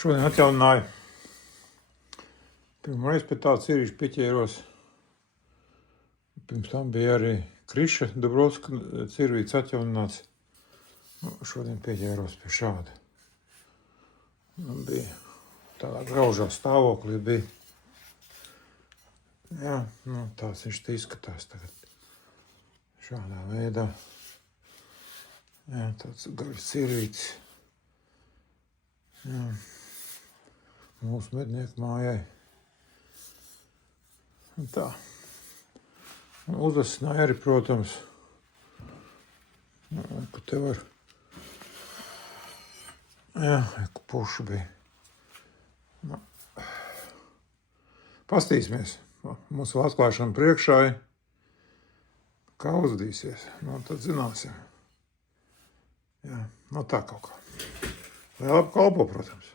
Šodien atjaunināju. Pirmoreiz pie tā cirīša pieķēros. Pirms tam bija arī Kriša Dubrovska cirvīts atjaunināts. Šodien pieķēros pie šāda. Bija tādā graužā stāvoklī bija. Jā, tāds viņš izskatās tagad. Šādā veidā. Jā, tāds gaļas cirvīts. Jā. Mūsu mednieku mājai. Un tā. Uzvesināja arī, protams, ka te var... Jā, ka puši bija. Pastīsimies. Mums vēl atklāšana priekšā, kā uzdīsies. Tad zināsim. Jā, tā kaut kā. Vēl apkalpo, protams.